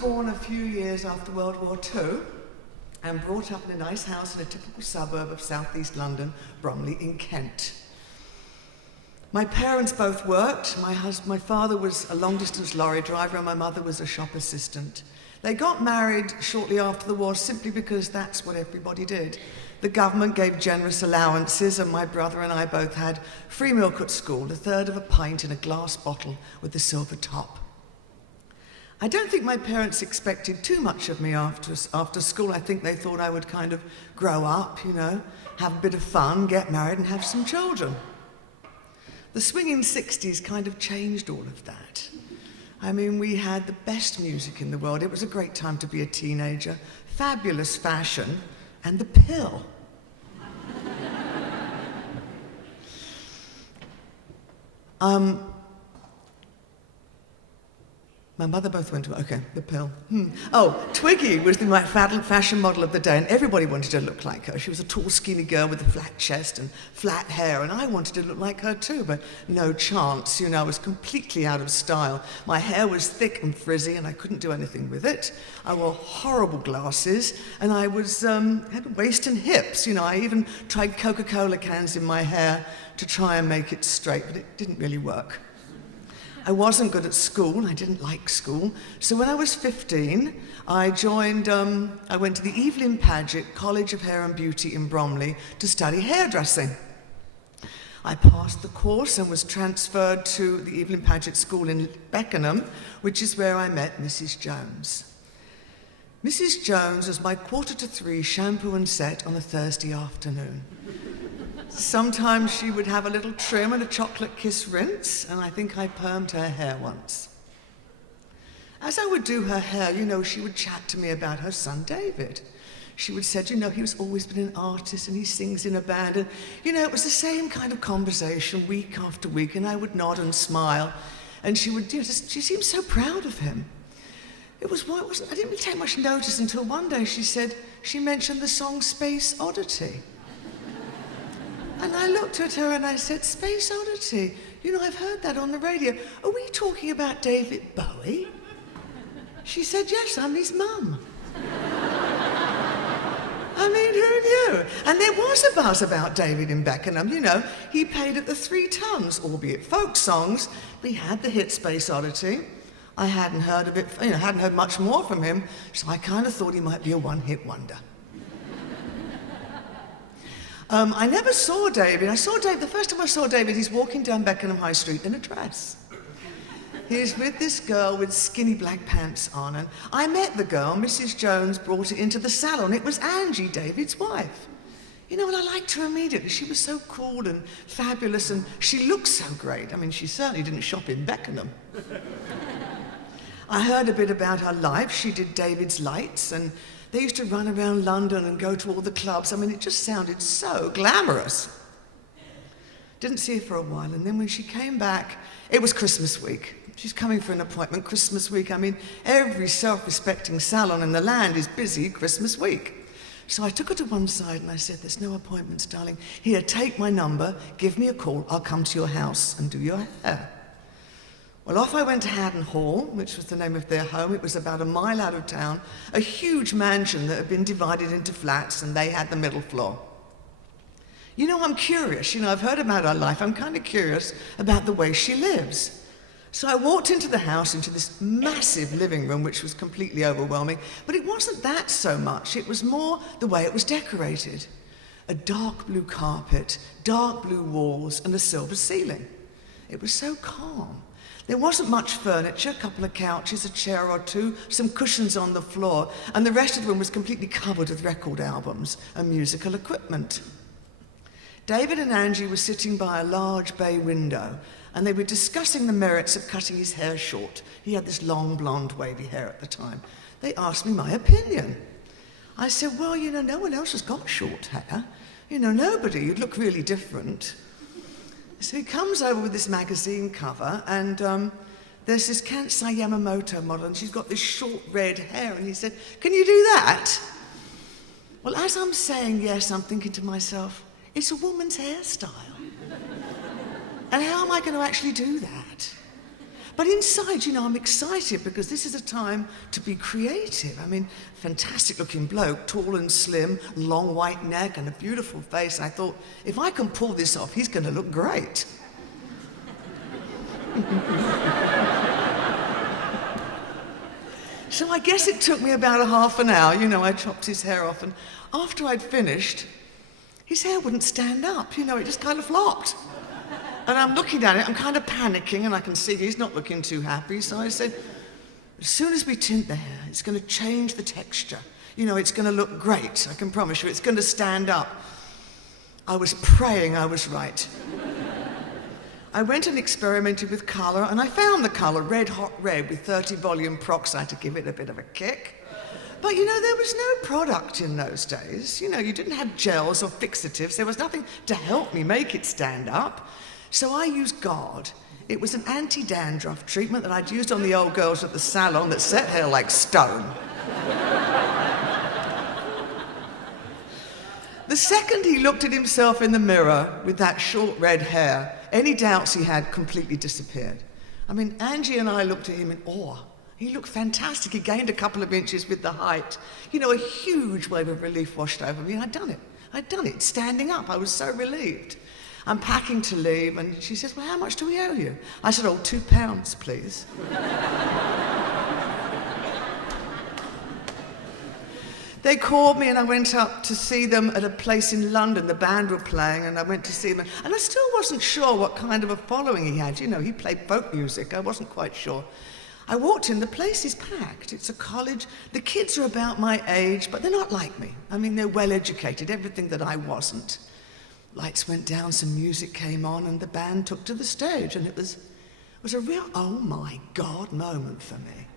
born a few years after World War II and brought up in a nice house in a typical suburb of southeast London, Bromley in Kent. My parents both worked. My father was a long-distance lorry driver and my mother was a shop assistant. They got married shortly after the war simply because that's what everybody did. The government gave generous allowances and my brother and I both had free milk at school, a third of a pint in a glass bottle with a silver top. I don't think my parents expected too much of me after school. I think they thought I would kind of grow up, you know, have a bit of fun, get married and have some children. The swinging 60s kind of changed all of that. I mean, we had the best music in the world. It was a great time to be a teenager, fabulous fashion, and the pill. My mother both went to, okay, the pill. Oh, Twiggy was the fashion model of the day, and everybody wanted to look like her. She was a tall, skinny girl with a flat chest and flat hair, and I wanted to look like her too, but no chance. You know, I was completely out of style. My hair was thick and frizzy, and I couldn't do anything with it. I wore horrible glasses, and I was had waist and hips. You know, I even tried Coca-Cola cans in my hair to try and make it straight, but it didn't really work. I wasn't good at school, I didn't like school, so when I was 15, I went to the Evelyn Paget College of Hair and Beauty in Bromley to study hairdressing. I passed the course and was transferred to the Evelyn Paget School in Beckenham, which is where I met Mrs. Jones. Mrs. Jones was my 2:45 shampoo and set on a Thursday afternoon. Sometimes she would have a little trim and a chocolate kiss rinse, and I think I permed her hair once. As I would do her hair, you know, she would chat to me about her son David. She would say, you know, he's always been an artist and he sings in a band, and, you know, it was the same kind of conversation week after week, and I would nod and smile, and she would, you know, she seemed so proud of him. I didn't really take much notice until one day she mentioned the song Space Oddity. And I looked at her and I said, Space Oddity, you know, I've heard that on the radio. Are we talking about David Bowie? She said, yes, I'm his mum. I mean, who knew? And there was a buzz about David in Beckenham, you know. He played at the 3 Tons, albeit folk songs. We had the hit Space Oddity. I hadn't heard of it, you know, hadn't heard much more from him, so I kind of thought he might be a one-hit wonder. I never saw David. The first time I saw David, he's walking down Beckenham High Street in a dress. He's with this girl with skinny black pants on, and I met the girl. Mrs. Jones brought it into the salon. It was Angie, David's wife. You know, and I liked her immediately. She was so cool and fabulous, and she looked so great. I mean, she certainly didn't shop in Beckenham. I heard a bit about her life. She did David's lights, and they used to run around London and go to all the clubs. I mean, it just sounded so glamorous. Didn't see her for a while, and then when she came back, it was Christmas week. She's coming for an appointment Christmas week. I mean, every self-respecting salon in the land is busy Christmas week. So I took her to one side and I said, there's no appointments, darling. Here, take my number, give me a call, I'll come to your house and do your hair. Well, off I went to Haddon Hall, which was the name of their home. It was about a mile out of town, a huge mansion that had been divided into flats, and they had the middle floor. You know, I'm curious. You know, I've heard about her life. I'm kind of curious about the way she lives. So I walked into the house, into this massive living room, which was completely overwhelming. But it wasn't that so much. It was more the way it was decorated. A dark blue carpet, dark blue walls, and a silver ceiling. It was so calm. There wasn't much furniture, a couple of couches, a chair or two, some cushions on the floor, and the rest of the room was completely covered with record albums and musical equipment. David and Angie were sitting by a large bay window, and they were discussing the merits of cutting his hair short. He had this long, blonde, wavy hair at the time. They asked me my opinion. I said, well, you know, no one else has got short hair. You know, nobody. You'd look really different. So he comes over with this magazine cover, and there's this Kansai Yamamoto model, and she's got this short red hair, and he said, can you do that? Well, as I'm saying yes, I'm thinking to myself, it's a woman's hairstyle. And how am I going to actually do that? But inside, I'm excited because this is a time to be creative. I mean, fantastic looking bloke, tall and slim, long white neck and a beautiful face. I thought, if I can pull this off, he's going to look great. So I guess it took me about a half an hour. I chopped his hair off, and after I'd finished, his hair wouldn't stand up. It just kind of flopped. And I'm looking at it, I'm kind of panicking, and I can see he's not looking too happy. So I said, as soon as we tint the hair, it's going to change the texture. It's going to look great, I can promise you. It's going to stand up. I was praying I was right. I went and experimented with colour, and I found the colour red, hot red with 30 volume peroxide to give it a bit of a kick. But there was no product in those days. You didn't have gels or fixatives. There was nothing to help me make it stand up. So I used God. It was an anti-dandruff treatment that I'd used on the old girls at the salon that set hair like stone. The second he looked at himself in the mirror with that short red hair, any doubts he had completely disappeared. I mean, Angie and I looked at him in awe. He looked fantastic. He gained a couple of inches with the height. A huge wave of relief washed over me. I'd done it, standing up. I was so relieved. I'm packing to leave, and she says, well, how much do we owe you? I said, £2, please. They called me, and I went up to see them at a place in London. The band were playing, and I went to see them. And I still wasn't sure what kind of a following he had. He played folk music. I wasn't quite sure. I walked in, the place is packed. It's a college. The kids are about my age, but they're not like me. I mean, they're well-educated, everything that I wasn't. Lights went down, some music came on, and the band took to the stage, and it was a real, oh my God moment for me.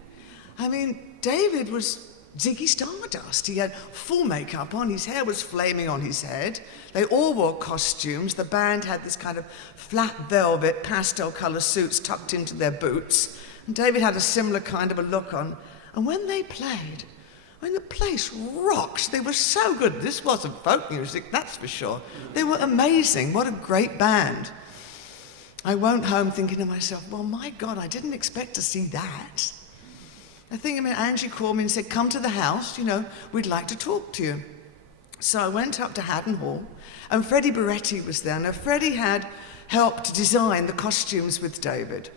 I mean, David was Ziggy Stardust. He had full makeup on, his hair was flaming on his head. They all wore costumes. The band had this kind of flat velvet, pastel colour suits tucked into their boots. And David had a similar kind of a look on. And when they played, the place rocked. They were so good. This wasn't folk music, that's for sure. They were amazing. What a great band. I went home thinking to myself, well, my God, I didn't expect to see that. Angie called me and said, come to the house, we'd like to talk to you. So I went up to Haddon Hall, and Freddie Beretti was there. Now, Freddie had helped design the costumes with David.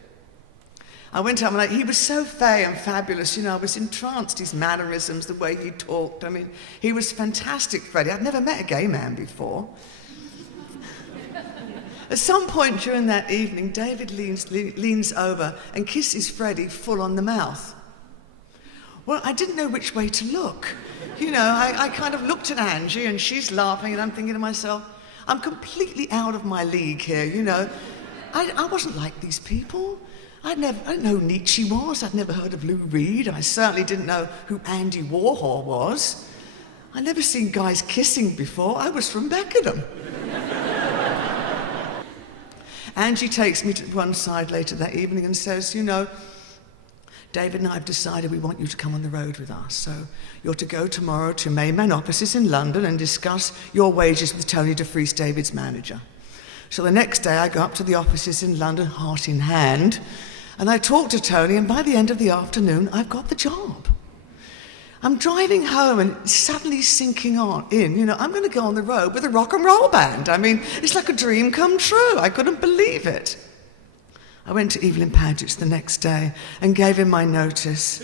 I went up, and he was so fey and fabulous, I was entranced, his mannerisms, the way he talked. I mean, he was fantastic, Freddie. I'd never met a gay man before. At some point during that evening, David leans over and kisses Freddie full on the mouth. Well, I didn't know which way to look. I kind of looked at Angie, and she's laughing, and I'm thinking to myself, I'm completely out of my league here, I wasn't like these people. I didn't know who Nietzsche was. I'd never heard of Lou Reed. I certainly didn't know who Andy Warhol was. I'd never seen guys kissing before. I was from Beckenham. Angie takes me to one side later that evening and says, David and I have decided we want you to come on the road with us. So you're to go tomorrow to Mainman offices in London and discuss your wages with Tony DeFries, David's manager. So the next day I go up to the offices in London, heart in hand, and I talk to Tony, and by the end of the afternoon, I've got the job. I'm driving home, and it's suddenly sinking in. I'm going to go on the road with a rock and roll band. I mean, it's like a dream come true. I couldn't believe it. I went to Evelyn Paget's the next day and gave him my notice.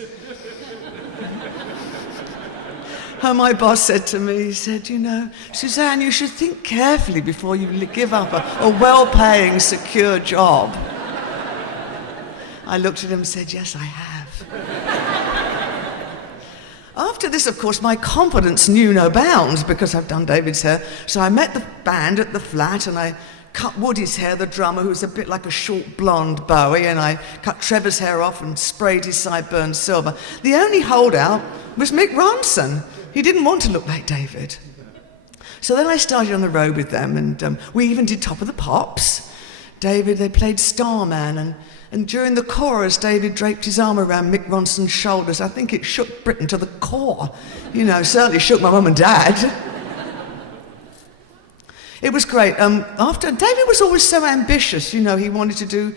And my boss said to me, he said, Suzanne, you should think carefully before you give up a well-paying, secure job. I looked at him and said, yes, I have. After this, of course, my confidence knew no bounds because I've done David's hair. So I met the band at the flat, and I cut Woody's hair, the drummer, who's a bit like a short blonde Bowie, and I cut Trevor's hair off and sprayed his sideburns silver. The only holdout was Mick Ronson. He didn't want to look like David. So then I started on the road with them, and we even did Top of the Pops. They played Starman, and during the chorus, David draped his arm around Mick Ronson's shoulders. I think it shook Britain to the core. Certainly shook my mum and dad. It was great. David was always so ambitious, he wanted to do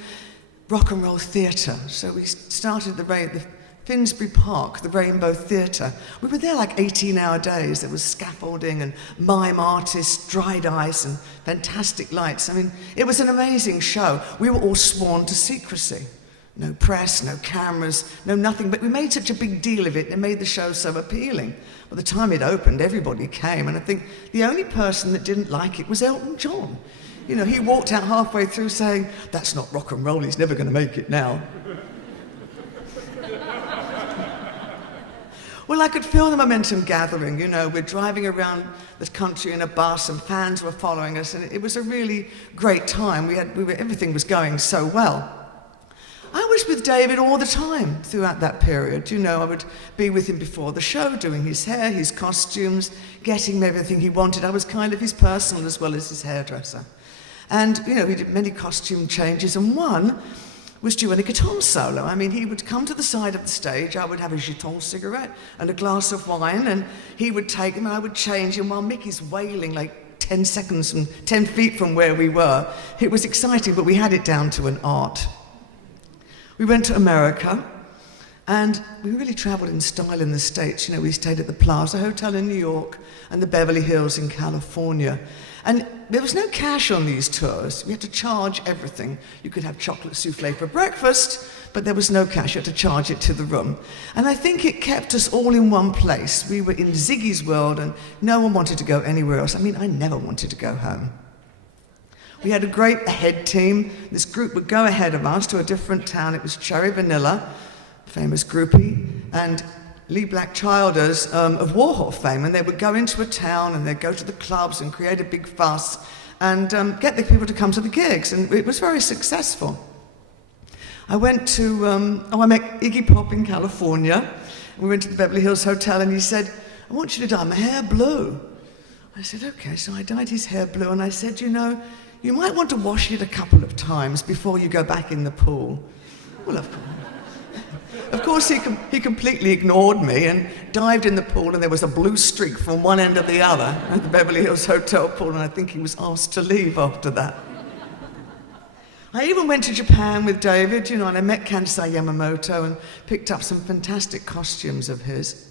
rock and roll theatre. So we started the Finsbury Park, the Rainbow Theatre. We were there like 18-hour days. There was scaffolding and mime artists, dried ice and fantastic lights. I mean, it was an amazing show. We were all sworn to secrecy. No press, no cameras, no nothing, but we made such a big deal of it and it made the show so appealing. By the time it opened, everybody came, and I think the only person that didn't like it was Elton John. You know, he walked out halfway through saying, "That's not rock and roll, he's never going to make it now." Well, I could feel the momentum gathering, you know. We're driving around the country in a bus and fans were following us, and it was a really great time. Everything was going so well. I was with David all the time throughout that period. You know, I would be with him before the show, doing his hair, his costumes, getting him everything he wanted. I was kind of his personal as well as his hairdresser. And, you know, we did many costume changes, and one was doing a guitar solo. I mean, he would come to the side of the stage, I would have a Giton cigarette and a glass of wine, and he would take them and I would change him while Mickey's wailing like 10 seconds from 10 feet from where we were. It was exciting, but we had it down to an art. We went to America, and we really traveled in style in the States. You know, we stayed at the Plaza Hotel in New York and the Beverly Hills in California. And there was no cash on these tours. We had to charge everything. You could have chocolate souffle for breakfast, but there was no cash. You had to charge it to the room. And I think it kept us all in one place. We were in Ziggy's world, and no one wanted to go anywhere else. I mean, I never wanted to go home. We had a great ahead team. This group would go ahead of us to a different town. It was Cherry Vanilla, famous groupie, and Lee Black Childers of Warhol fame. And they would go into a town and they'd go to the clubs and create a big fuss and get the people to come to the gigs. And it was very successful. I went to, I met Iggy Pop in California. We went to the Beverly Hills Hotel and he said, "I want you to dye my hair blue." I said, "Okay." So I dyed his hair blue and I said, "You know, you might want to wash it a couple of times before you go back in the pool." Well, of course, he completely ignored me and dived in the pool, and there was a blue streak from one end to the other at the Beverly Hills Hotel pool, and I think he was asked to leave after that. I even went to Japan with David, you know, and I met Kansai Yamamoto and picked up some fantastic costumes of his.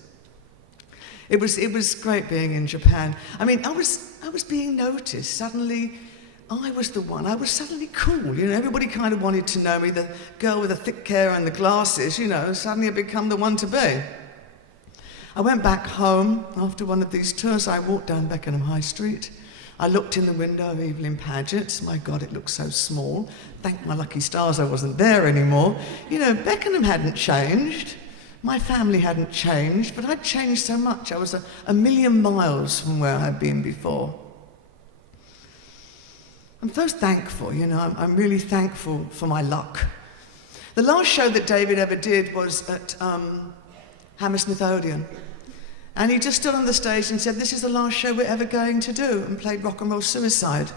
It was great being in Japan. I mean, I was being noticed. Suddenly, I was the one. I was suddenly cool, you know. Everybody kind of wanted to know me, the girl with the thick hair and the glasses, you know. Suddenly I'd become the one to be. I went back home after one of these tours. I walked down Beckenham High Street. I looked in the window of Evelyn Paget's. My God, it looked so small. Thank my lucky stars I wasn't there anymore. You know, Beckenham hadn't changed. My family hadn't changed, but I'd changed so much. I was a million miles from where I'd been before. I'm so thankful, you know, I'm really thankful for my luck. The last show that David ever did was at Hammersmith Odeon. And he just stood on the stage and said, "This is the last show we're ever going to do," and played Rock and Roll Suicide.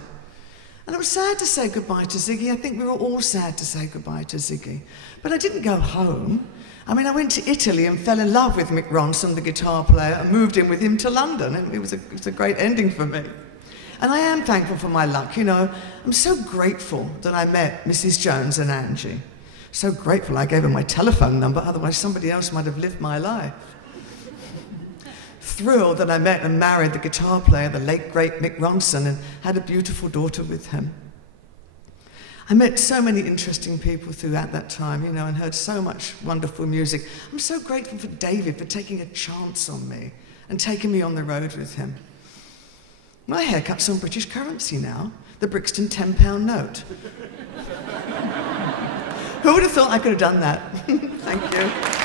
And it was sad to say goodbye to Ziggy. I think we were all sad to say goodbye to Ziggy. But I didn't go home. I mean, I went to Italy and fell in love with Mick Ronson, the guitar player, and moved in with him to London. And it was a great ending for me. And I am thankful for my luck, you know. I'm so grateful that I met Mrs. Jones and Angie. So grateful I gave her my telephone number, otherwise somebody else might have lived my life. Thrilled that I met and married the guitar player, the late great Mick Ronson, and had a beautiful daughter with him. I met so many interesting people throughout that time, you know, and heard so much wonderful music. I'm so grateful for David for taking a chance on me and taking me on the road with him. My haircut's on British currency now, the Brixton £10 note. Who would have thought I could have done that? Thank you.